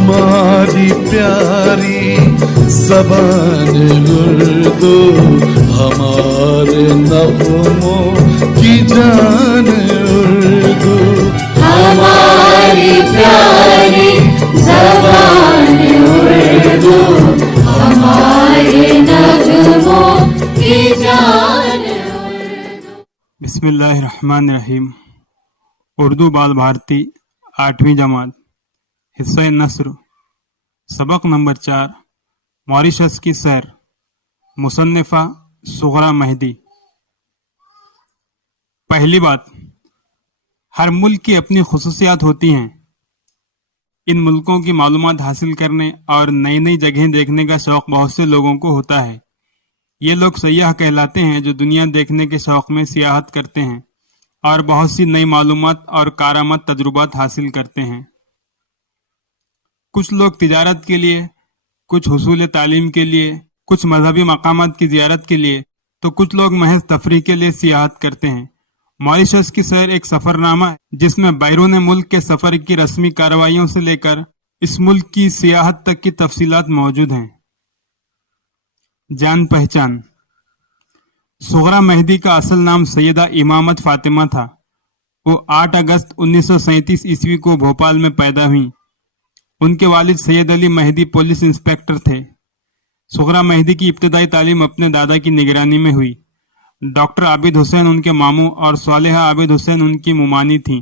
ہماری پیاری زبان اردو، ہمارے نغموں کی جان اردو، ہماری پیاری زبان اردو، ہمارے نغموں کی جان اردو۔ بسم اللہ الرحمن الرحیم۔ اردو بال بھارتی 8ویں جماعت، حصہ نثر، سبق نمبر 4، ماریشس کی سیر، مصنفہ صغرا مہدی۔ پہلی بات، ہر ملک کی اپنی خصوصیات ہوتی ہیں۔ ان ملکوں کی معلومات حاصل کرنے اور نئی نئی جگہیں دیکھنے کا شوق بہت سے لوگوں کو ہوتا ہے۔ یہ لوگ سیاح کہلاتے ہیں جو دنیا دیکھنے کے شوق میں سیاحت کرتے ہیں اور بہت سی نئی معلومات اور کارآمد تجربات حاصل کرتے ہیں۔ کچھ لوگ تجارت کے لیے، کچھ حصول تعلیم کے لیے، کچھ مذہبی مقامات کی زیارت کے لیے، تو کچھ لوگ محض تفریح کے لیے سیاحت کرتے ہیں۔ ماریشس کی سیر ایک سفر نامہ ہے جس میں بیرون ملک کے سفر کی رسمی کارروائیوں سے لے کر اس ملک کی سیاحت تک کی تفصیلات موجود ہیں۔ جان پہچان۔ صغرا مہدی کا اصل نام سیدہ امامت فاطمہ تھا۔ وہ 8 اگست 1937 عیسوی کو بھوپال میں پیدا ہوئیں۔ ان کے والد سید علی مہدی پولیس انسپکٹر تھے۔ صغرا مہدی کی ابتدائی تعلیم اپنے دادا کی نگرانی میں ہوئی۔ ڈاکٹر عابد حسین ان کے ماموں اور صالحہ عابد حسین ان کی ممانی تھیں۔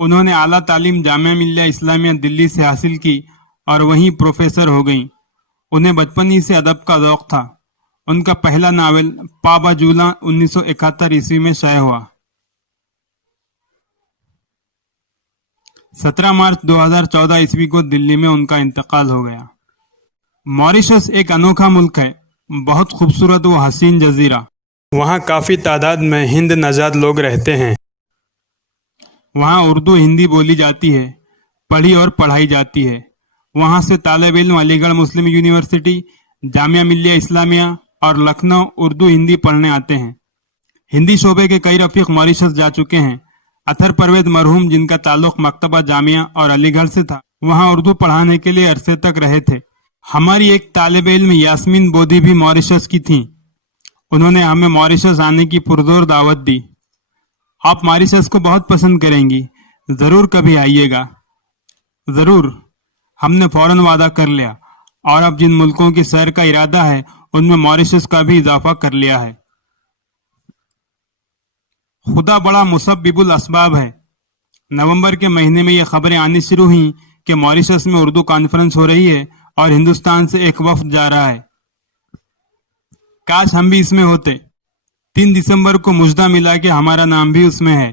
انہوں نے اعلیٰ تعلیم جامعہ ملیہ اسلامیہ دلی سے حاصل کی اور وہیں پروفیسر ہو گئیں۔ انہیں بچپن ہی سے ادب کا ذوق تھا۔ ان کا پہلا ناول پابا جولا 1971 عیسوی میں شائع ہوا۔ 17 مارچ 2014 عیسوی کو دلی میں ان کا انتقال ہو گیا۔ ماریشس ایک انوکھا ملک ہے، بہت خوبصورت و حسین جزیرہ۔ وہاں کافی تعداد میں ہند نژاد لوگ رہتے ہیں۔ وہاں اردو ہندی بولی جاتی ہے، پڑھی اور پڑھائی جاتی ہے۔ وہاں سے طالب علم علی گڑھ مسلم یونیورسٹی، جامعہ ملیہ اسلامیہ اور لکھنؤ اردو ہندی پڑھنے آتے ہیں۔ ہندی شعبے کے کئی رفیق ماریشس جا چکے ہیں۔ اطہر پرویز مرحوم، جن کا تعلق مکتبہ جامعہ اور علی گڑھ سے تھا، وہاں اردو پڑھانے کے لیے عرصے تک رہے تھے۔ ہماری ایک طالب علم یاسمین بودھی بھی ماریشس کی تھیں۔ انہوں نے ہمیں ماریشس آنے کی پرزور دعوت دی۔ آپ ماریشس کو بہت پسند کریں گی، ضرور کبھی آئیے گا۔ ضرور، ہم نے فوراً وعدہ کر لیا، اور اب جن ملکوں کی سیر کا ارادہ ہے ان میں ماریشس کا بھی اضافہ کر لیا ہے۔ خدا بڑا مسبب الاسباب ہے۔ نومبر کے مہینے میں یہ خبریں آنی شروع ہوئیں کہ ماریشس میں اردو کانفرنس ہو رہی ہے اور ہندوستان سے ایک وفد جا رہا ہے۔ کاش ہم بھی اس میں ہوتے۔ 3 دسمبر کو مژدہ ملا کہ ہمارا نام بھی اس میں ہے۔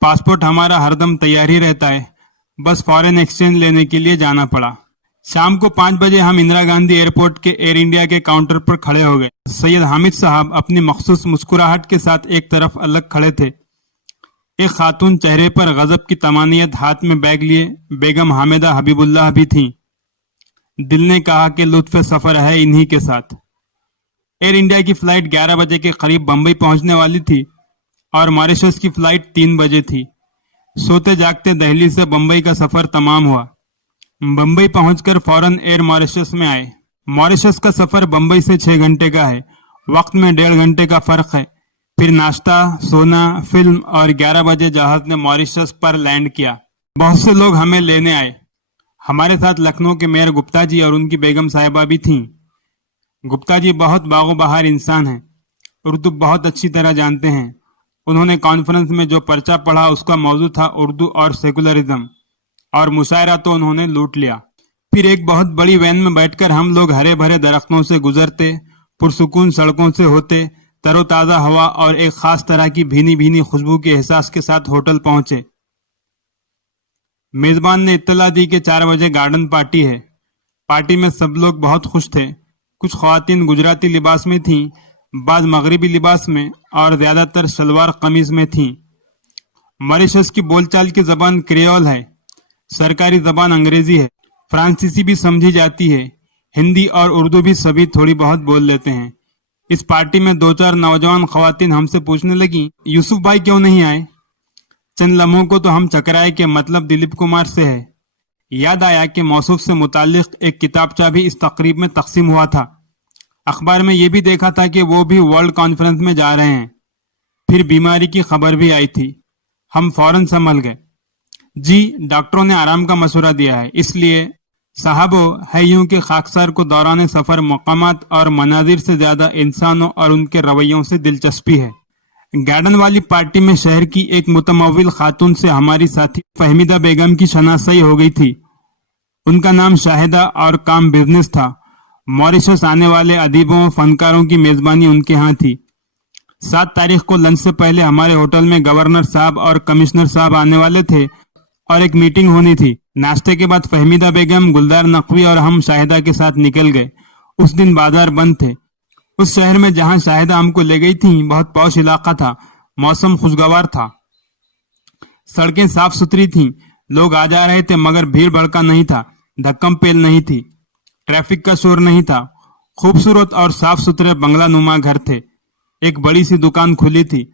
پاسپورٹ ہمارا ہر دم تیار ہی رہتا ہے، بس فارن ایکسچینج لینے کے لیے جانا پڑا۔ شام کو 5 بجے ہم اندرا گاندھی ایئرپورٹ کے ایئر انڈیا کے کاؤنٹر پر کھڑے ہو گئے۔ سید حامد صاحب اپنی مخصوص مسکراہٹ کے ساتھ ایک طرف الگ کھڑے تھے۔ ایک خاتون چہرے پر غضب کی طمانینت، ہاتھ میں بیگ لیے بیگم حامدہ حبیب اللہ بھی تھیں۔ دل نے کہا کہ لطف سفر ہے انہی کے ساتھ۔ ایئر انڈیا کی فلائٹ 11 بجے کے قریب بمبئی پہنچنے والی تھی اور ماریشس کی فلائٹ 3 بجے تھی۔ سوتے جاگتے دہلی سے بمبئی کا سفر تمام ہوا۔ بمبئی پہنچ کر فوراً ایئر ماریشس میں آئے۔ ماریشس کا سفر بمبئی سے 6 گھنٹے کا ہے، وقت میں 1.5 گھنٹے کا فرق ہے۔ پھر ناشتہ، سونا، فلم اور 11 بجے جہاز نے ماریشس پر لینڈ کیا۔ بہت سے لوگ ہمیں لینے آئے۔ ہمارے ساتھ لکھنؤ کے میئر گپتا جی اور ان کی بیگم صاحبہ بھی تھیں۔ گپتا جی بہت باغ و بہار انسان ہیں، اردو بہت اچھی طرح جانتے ہیں۔ انہوں نے کانفرنس میں جو پرچہ پڑھا اس کا موضوع تھا اردو اور سیکولرزم، اور مشاعرہ تو انہوں نے لوٹ لیا۔ پھر ایک بہت بڑی وین میں بیٹھ کر ہم لوگ ہرے بھرے درختوں سے گزرتے، پرسکون سڑکوں سے ہوتے، تر و تازہ ہوا اور ایک خاص طرح کی بھینی بھینی خوشبو کے احساس کے ساتھ ہوٹل پہنچے۔ میزبان نے اطلاع دی کہ 4 بجے گارڈن پارٹی ہے۔ پارٹی میں سب لوگ بہت خوش تھے۔ کچھ خواتین گجراتی لباس میں تھیں، بعض مغربی لباس میں اور زیادہ تر شلوار قمیض میں تھیں۔ ماریشس کی بول چال کی زبان کریول ہے، سرکاری زبان انگریزی ہے، فرانسیسی بھی سمجھی جاتی ہے، ہندی اور اردو بھی سبھی تھوڑی بہت بول لیتے ہیں۔ اس پارٹی میں 2-4 نوجوان خواتین ہم سے پوچھنے لگیں، یوسف بھائی کیوں نہیں آئے؟ چند لمحوں کو تو ہم چکرائے کہ مطلب دلیپ کمار سے ہے۔ یاد آیا کہ موصوف سے متعلق ایک کتابچہ بھی اس تقریب میں تقسیم ہوا تھا. اخبار میں یہ بھی دیکھا تھا کہ وہ بھی ورلڈ کانفرنس میں جا رہے ہیں. پھر بیماری کی خبر بھی آئی تھی. ہم فوراً سنبھل گئے. جی ڈاکٹروں نے آرام کا مشورہ دیا ہے، اس لیے صاحبو ہے یوں کہ خاکسار کو دوران سفر مقامات اور مناظر سے زیادہ انسانوں اور ان کے رویوں سے دلچسپی ہے. گارڈن والی پارٹی میں شہر کی ایک متمول خاتون سے ہماری ساتھی فہمیدہ بیگم کی شناسائی ہو گئی تھی. ان کا نام شاہدہ اور کام بزنس تھا. ماریشس آنے والے ادیبوں فنکاروں کی میزبانی ان کے ہاں تھی. 7 تاریخ کو لنچ سے پہلے ہمارے ہوٹل میں گورنر صاحب اور کمشنر صاحب آنے والے تھے اور ایک میٹنگ ہونی تھی. ناشتے کے بعد فہمیدہ بیگم، گلدار نقوی اور ہم شاہدہ کے ساتھ نکل گئے. اس دن بازار بند تھے. اس شہر میں جہاں شاہدہ ہم کو لے گئی تھیں بہت پوش علاقہ تھا. موسم خوشگوار تھا. سڑکیں صاف ستھری تھیں. لوگ آ جا رہے تھے مگر بھیڑ بھڑکا نہیں تھا. دھکم پیل نہیں تھی. ٹریفک کا شور نہیں تھا. خوبصورت اور صاف ستھرے بنگلہ نما گھر تھے. ایک بڑی سی دکان کھلی تھی.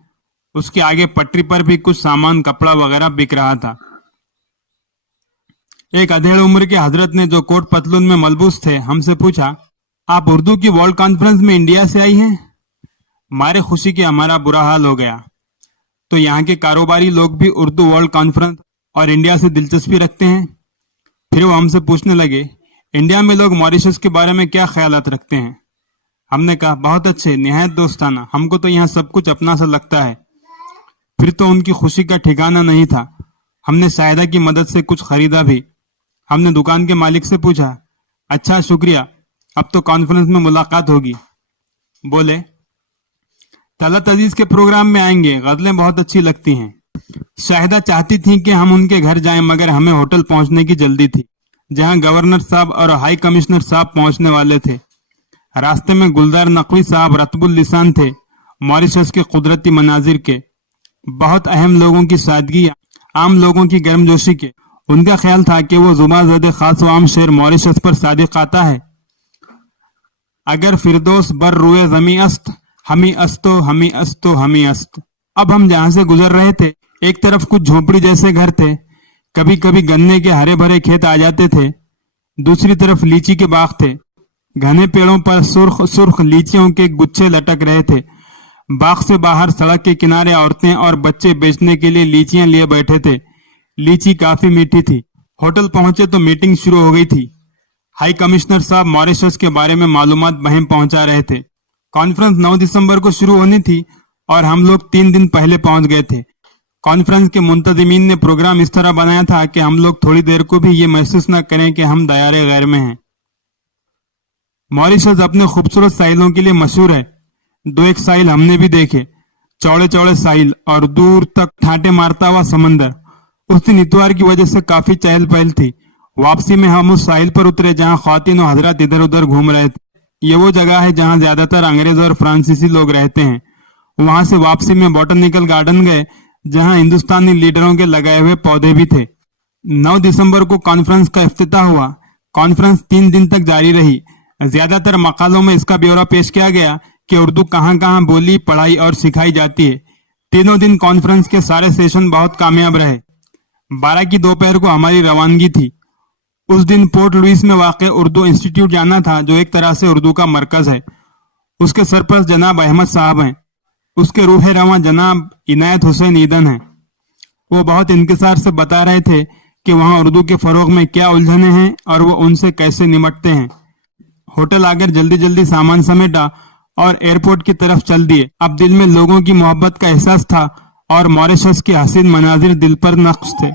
اس کے آگے پٹری پر بھی کچھ سامان کپڑا وغیرہ بک رہا تھا. ایک ادھیڑ عمر کے حضرت نے جو کوٹ پتلون میں ملبوس تھے ہم سے پوچھا، آپ اردو کی ورلڈ کانفرنس میں انڈیا سے آئی ہیں؟ مارے خوشی کے ہمارا برا حال ہو گیا. تو یہاں کے کاروباری لوگ بھی اردو ورلڈ کانفرنس اور انڈیا سے دلچسپی رکھتے ہیں؟ پھر وہ ہم سے پوچھنے لگے، انڈیا میں لوگ ماریشس کے بارے میں کیا خیالات رکھتے ہیں؟ ہم نے کہا، بہت اچھے، نہایت دوستانہ. ہم کو تو یہاں سب کچھ اپنا سا لگتا ہے. پھر تو ان کی خوشی کا ٹھکانہ نہیں تھا. ہم نے شاہدہ کی مدد سے کچھ خریدا بھی. ہم نے دکان کے مالک سے پوچھا، اچھا شکریہ، اب تو کانفرنس میں ملاقات ہوگی. بولے، طلعت عزیز کے پروگرام میں آئیں گے، غزلیں بہت اچھی لگتی ہیں. شاہدہ چاہتی تھی کہ ہم ان کے گھر جائیں مگر ہمیں ہوٹل پہنچنے کی جلدی تھی جہاں گورنر صاحب اور ہائی کمشنر صاحب پہنچنے والے تھے. راستے میں گلدار نقوی صاحب رطب اللسان تھے، ماریشس کے قدرتی مناظر کے، بہت اہم لوگوں کی سادگی، عام لوگوں کی گرمجوشی کے. ان کا خیال تھا کہ وہ زباں زد خاص و عام شعر ماریشس پر صادق آتا ہے. اگر فردوس بر روئے زمیں است، ہمیں استو ہمیں استو ہمیں است. اب ہم جہاں سے گزر رہے تھے ایک طرف کچھ جھونپڑی جیسے گھر تھے، کبھی کبھی گنے کے ہرے بھرے کھیت آ جاتے تھے. دوسری طرف لیچی کے باغ تھے. گھنے پیڑوں پر سرخ سرخ لیچیوں کے گچھے لٹک رہے تھے. باغ سے باہر سڑک کے کنارے عورتیں اور بچے بیچنے کے لیے لیچیاں لیے بیٹھے تھے. لیچی کافی میٹھی تھی. ہوٹل پہنچے تو میٹنگ شروع ہو گئی تھی. ہائی کمشنر صاحب ماریشس کے بارے میں معلومات بہم پہنچا رہے تھے. کانفرنس 9 دسمبر کو شروع ہونی تھی اور ہم لوگ 3 دن پہلے پہنچ گئے تھے. کانفرنس کے منتظمین نے پروگرام اس طرح بنایا تھا کہ ہم لوگ تھوڑی دیر کو بھی یہ محسوس نہ کریں کہ ہم دیارے غیر میں ہیں. ماریشس اپنے خوبصورت ساحلوں کے لیے مشہور ہے. 2-1 ساحل ہم نے بھی دیکھے، چوڑے چوڑے ساحل اور دور تک ٹھاٹے مارتا ہوا سمندر. اس دن اتوار کی وجہ سے کافی چہل پہل تھی. واپسی میں ہم اس ساحل پر اترے جہاں خواتین و حضرات ادھر ادھر گھوم رہے تھے. یہ وہ جگہ ہے جہاں زیادہ تر انگریز اور فرانسیسی لوگ رہتے ہیں. وہاں سے واپسی میں بوٹینیکل گارڈن گئے جہاں ہندوستانی لیڈروں کے لگائے ہوئے پودے بھی تھے. 9 دسمبر کو کانفرنس کا افتتاح ہوا. کانفرنس 3 دن تک جاری رہی. زیادہ تر مقالوں میں اس کا بیورہ پیش کیا گیا کہ اردو کہاں کہاں بولی، پڑھائی اور سکھائی جاتی ہے. تینوں دن کانفرنس کے سارے سیشن بہت کامیاب رہے. 12 کی دوپہر کو ہماری روانگی تھی. اس دن پورٹ لوئس میں واقع اردو انسٹیٹیوٹ جانا تھا جو ایک طرح سے اردو کا مرکز ہے. اس کے سرپرست جناب احمد صاحب ہیں. اس کے روح رواں جناب عنایت حسین ایدن ہیں. وہ بہت انکسار سے بتا رہے تھے کہ وہاں اردو کے فروغ میں کیا الجھنیں ہیں اور وہ ان سے کیسے نمٹتے ہیں. ہوٹل آ کر جلدی جلدی سامان سمیٹا اور ایئرپورٹ کی طرف چل دیے. اب دل میں لوگوں کی محبت کا احساس تھا اور ماریشس کے حسین مناظر دل پر نقش تھے.